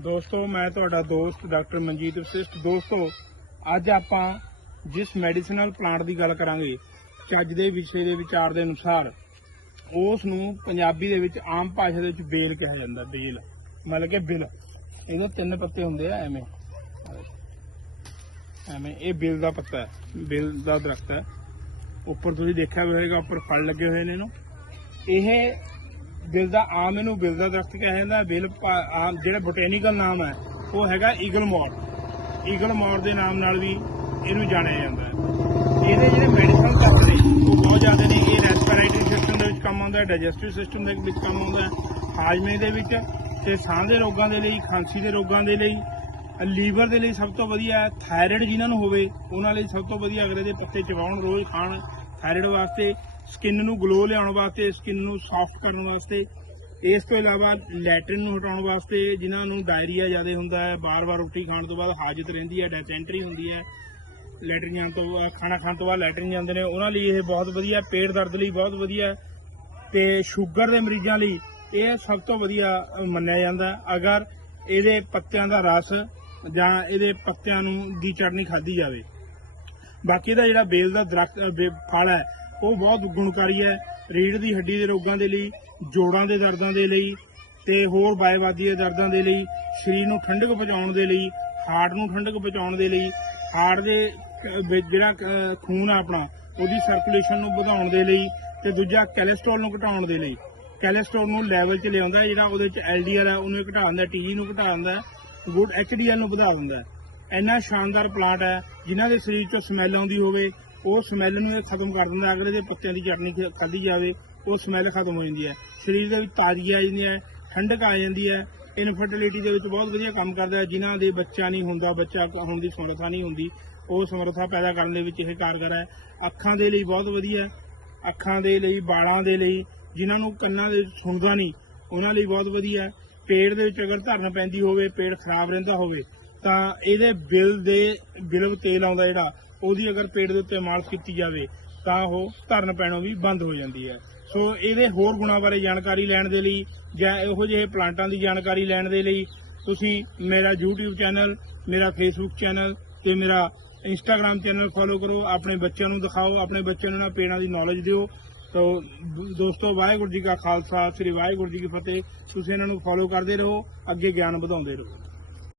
ਦੋਸਤੋ, ਮੈਂ ਤੁਹਾਡਾ ਦੋਸਤ ਡਾਕਟਰ ਮਨਜੀਤ ਵਸਿਸ਼ਟ। ਦੋਸਤੋ, ਅੱਜ ਆਪਾਂ ਜਿਸ ਮੈਡੀਸਿਨਲ ਪਲਾਂਟ ਦੀ ਗੱਲ ਕਰਾਂਗੇ, ਚੱਜ ਦੇ ਵਿਸ਼ੇ ਦੇ ਵਿਚਾਰ ਦੇ ਅਨੁਸਾਰ, ਉਸ ਨੂੰ ਪੰਜਾਬੀ ਦੇ ਵਿੱਚ ਆਮ ਭਾਸ਼ਾ ਦੇ ਵਿੱਚ ਬੇਲ ਕਿਹਾ ਜਾਂਦਾ, ਬੇਲ। ਮਤਲਬ ਕਿ ਬਿਲ। ਇਹਦੇ ਤਿੰਨ ਪੱਤੇ ਹੁੰਦੇ ਆ, ਐਵੇਂ। ਐਵੇਂ, ਇਹ ਬਿਲ ਦਾ ਪੱਤਾ ਹੈ, ਬਿਲ ਦਾ ਦਰਖਤ ਹੈ। ਉੱਪਰ ਤੁਸੀਂ ਦੇਖਿਆ ਵੀ ਹੋਵੇਗਾ ਉੱਪਰ ਫਲ ਲੱਗੇ ਹੋਏ ਨੇ ਇਹਨੂੰ। ਇਹ ਬਿਲ ਦਾ ਆਮ ਇਹਨੂੰ ਬਿਲ ਦਾ ਦਰਖਤ ਕਿਹਾ ਜਾਂਦਾ, ਬਿਲ ਆਮ ਜਿਹੜਾ ਬੋਟੈਨੀਕਲ ਨਾਮ ਹੈ, ਉਹ ਹੈਗਾ ਈਗਲ ਮੋਰ। ਈਗਲ ਮੋਰ ਦੇ ਨਾਮ ਨਾਲ ਵੀ ਇਹਨੂੰ ਜਾਣਿਆ ਜਾਂਦਾ ਹੈ। ਇਹਦੇ ਜਿਹੜੇ ਮੈਡੀਸਨਲ ਤੱਤ ਨੇ ਉਹ ਬਹੁਤ ਜ਼ਿਆਦਾ ਨੇ। ਇਹ ਰੈਸਪੀਰੇਟਰੀ ਸਿਸਟਮ ਦੇ ਵਿੱਚ ਕੰਮ ਆਉਂਦਾ ਹੈ ਡਾਈਜੈਸਟਿਵ ਸਿਸਟਮ ਦੇ ਵਿੱਚ ਕੰਮ ਆਉਂਦਾ ਹੈ, ਹਾਜ਼ਮੇ ਦੇ ਵਿੱਚ ਤੇ ਸਾਹ ਦੇ ਰੋਗਾਂ ਦੇ ਲਈ, ਖਾਂਸੀ ਦੇ ਰੋਗਾਂ ਦੇ ਲਈ, ਲੀਵਰ ਦੇ ਲਈ ਸਭ ਤੋਂ ਵਧੀਆ ਹੈ। ਥਾਇਰਾਇਡ ਜਿਨ੍ਹਾਂ ਨੂੰ ਹੋਵੇ, ਉਹਨਾਂ ਲਈ ਸਭ ਤੋਂ ਵਧੀਆ ਅਗਰ ਇਹਦੇ ਪੱਤੇ ਚਬਾਉਣ, ਰੋਜ਼ ਖਾਣ ਥਾਇਰਾਇਡ ਵਾਸਤੇ ਸਕਿਨ ਨੂੰ ਗਲੋ ਲਿਆਉਣ ਵਾਸਤੇ, ਸਕਿਨ ਨੂੰ ਸੌਫਟ ਕਰਨ ਵਾਸਤੇ, ਇਸ ਤੋਂ ਇਲਾਵਾ ਲੈਟਰਨ ਨੂੰ ਹਟਾਉਣ ਵਾਸਤੇ ਜਿਨ੍ਹਾਂ ਨੂੰ ਡਾਇਰੀਆ ਜ਼ਿਆਦਾ ਹੁੰਦਾ ਹੈ, ਬਾਰ-ਬਾਰ ਰੋਟੀ ਖਾਣ ਤੋਂ ਬਾਅਦ ਹਾਜਤ ਰਹਿੰਦੀ ਹੈ ਡੈਸੈਂਟਰੀ ਹੁੰਦੀ ਹੈ, ਲੈਟਰਨ ਜਾਣ ਤੋਂ ਖਾਣਾ ਖਾਣ ਤੋਂ ਬਾਅਦ ਲੈਟਰਿਨ ਜਾਂਦੇ ਨੇ, ਉਹਨਾਂ ਲਈ ਇਹ ਬਹੁਤ ਵਧੀਆ, ਪੇਟ ਦਰਦ ਲਈ ਬਹੁਤ ਵਧੀਆ ਹੈ ਤੇ ਸ਼ੂਗਰ ਦੇ ਮਰੀਜ਼ਾਂ ਲਈ ਇਹ ਸਭ ਤੋਂ ਵਧੀਆ ਮੰਨਿਆ ਜਾਂਦਾ। ਅਗਰ ਇਹਦੇ ਪੱਤਿਆਂ ਦਾ ਰਸ ਜਾਂ ਇਹਦੇ ਪੱਤਿਆਂ ਨੂੰ ਦੀ ਚਟਨੀ ਖਾਧੀ ਜਾਵੇ। ਬਾਕੀ ਦਾ ਜਿਹੜਾ ਬੇਲ ਦਾ ਦਰਖਤ ਫਲ ਹੈ ਉਹ ਬਹੁਤ ਗੁਣਕਾਰੀ ਹੈ। ਰੀੜ੍ਹ ਦੀ ਹੱਡੀ ਦੇ ਰੋਗਾਂ ਦੇ ਲਈ, ਜੋੜਾਂ ਦੇ ਦਰਦਾਂ ਦੇ ਲਈ ਤੇ ਹੋਰ ਬਾਇਵਾਦੀ ਦੇ ਦਰਦਾਂ ਦੇ ਲਈ, ਸਰੀਰ ਨੂੰ ਠੰਡਕ ਪਹੁੰਚਾਉਣ ਦੇ ਲਈ, ਹਾਰਟ ਨੂੰ ਠੰਡਕ ਪਹੁੰਚਾਉਣ ਦੇ ਲਈ, ਹਾਰਟ ਦੇ ਜਿਹੜਾ ਖੂਨ ਆ ਆਪਣਾ, ਉਹਦੀ ਸਰਕੂਲੇਸ਼ਨ ਨੂੰ ਵਧਾਉਣ ਦੇ ਲਈ ਤੇ ਦੂਜਾ ਕੋਲੇਸਟ੍ਰੋਲ ਨੂੰ ਘਟਾਉਣ ਦੇ ਲਈ। ਕੋਲੇਸਟ੍ਰੋਲ ਨੂੰ ਲੈਵਲ 'ਚ ਲਿਆਉਂਦਾ ਹੈ, ਜਿਹੜਾ ਉਹਦੇ 'ਚ ਐਲਡੀਐਲ ਹੈ, ਉਹਨੂੰ ਇਹ ਘਟਾ ਦਿੰਦਾ ਟੀਜੀ ਨੂੰ ਘਟਾ ਦਿੰਦਾ ਹੈ ਗੁੱਡ ਐਚਡੀਐਲ ਨੂੰ ਵਧਾ ਦਿੰਦਾ ਇੰਨਾ ਸ਼ਾਨਦਾਰ ਪਲਾਂਟ ਹੈ, ਜਿਨ੍ਹਾਂ ਦੇ ਸਰੀਰ 'ਚੋਂ ਸਮੈਲ ਆਉਂਦੀ ਹੋਵੇ ਉਹ ਸਮੈਲ ਨੂੰ ਇਹ ਖਤਮ ਕਰ ਦਿੰਦਾ, ਅਗਲੇ ਦੇ ਪੱਤਿਆਂ ਦੀ ਚਟਨੀ ਖਾਧੀ ਜਾਵੇ, ਉਹ ਸਮੈਲ ਖਤਮ ਹੋ ਜਾਂਦੀ ਹੈ। ਸਰੀਰ ਦੇ ਵਿੱਚ ਤਾਜ਼ਗੀ ਆ ਜਾਂਦੀ ਹੈ, ਠੰਡਕ ਆ ਜਾਂਦੀ ਹੈ ਇਨਫਰਟਿਲਿਟੀ ਦੇ ਵਿੱਚ ਬਹੁਤ ਵਧੀਆ ਕੰਮ ਕਰਦਾ ਹੈ, ਜਿਨ੍ਹਾਂ ਦੇ ਬੱਚਾ ਨਹੀਂ ਹੁੰਦਾ, ਬੱਚਾ ਹੋਣ ਦੀ ਸਮਰੱਥਾ ਨਹੀਂ ਹੁੰਦੀ, ਉਹ ਸਮਰੱਥਾ ਪੈਦਾ ਕਰਨ ਦੇ ਵਿੱਚ ਇਹ ਕਾਰਗਰ ਹੈ। ਅੱਖਾਂ ਦੇ ਲਈ ਬਹੁਤ ਵਧੀਆ, ਅੱਖਾਂ ਦੇ ਲਈ, ਵਾਲਾਂ ਦੇ ਲਈ, ਜਿਨ੍ਹਾਂ ਨੂੰ ਕੰਨਾਂ ਦੇ ਸੁਣਦਾ ਨਹੀਂ, ਉਹਨਾਂ ਲਈ ਬਹੁਤ ਵਧੀਆ ਹੈ। ਪੇਟ ਦੇ ਵਿੱਚ ਅਗਰ ਧਰਨ ਪੈਂਦੀ ਹੋਵੇ, ਪੇਟ ਖਰਾਬ ਰਹਿੰਦਾ ਹੋਵੇ, ਤਾਂ ਇਹਦੇ ਬਿਲ ਦੇ ਬਿਲਵ ਤੇਲ ਆਉਂਦਾ ਜਿਹੜਾ ਉਹਦੀ ਅਗਰ ਪੇਟ ਦੇ ਉੱਤੇ ਮਾਲਿਸ਼ ਕੀਤੀ ਜਾਵੇ, ਤਾਂ ਉਹ ਧਰਨ ਪੈਣੋਂ ਵੀ ਬੰਦ ਹੋ ਜਾਂਦੀ ਹੈ। ਸੋ ਇਹਦੇ ਹੋਰ ਗੁਣਾਂ ਬਾਰੇ ਜਾਣਕਾਰੀ ਲੈਣ ਦੇ ਲਈ ਜਾਂ ਇਹੋ ਜਿਹੇ ਪਲਾਂਟਾਂ ਦੀ ਜਾਣਕਾਰੀ ਲੈਣ ਦੇ ਲਈ ਤੁਸੀਂ ਮੇਰਾ YouTube ਚੈਨਲ, ਮੇਰਾ Facebook ਚੈਨਲ ਤੇ ਮੇਰਾ ਇੰਸਟਾਗ੍ਰam ਚੈਨਲ ਫੋਲੋ ਕਰੋ। ਆਪਣੇ ਬੱਚਿਆਂ ਨੂੰ ਦਿਖਾਓ, ਆਪਣੇ ਬੱਚਿਆਂ ਨੂੰ ਇਹਨਾਂ ਪੇੜਾਂ ਦੀ ਨੌਲੇਜ ਦਿਓ। ਤੋ ਦੋਸਤੋ, ਵਾਹਿਗੁਰੂ ਜੀ ਕਾ ਖਾਲਸਾ, ਸ੍ਰੀ ਵਾਹਿਗੁਰੂ ਜੀ ਕੀ ਫਤਿਹ। ਤੁਸੀਂ ਇਹਨਾਂ ਨੂੰ ਫੋਲੋ ਕਰਦੇ ਰਹੋ, ਅੱਗੇ ਗਿਆਨ ਵਧਾਉਂਦੇ ਰਹੋ।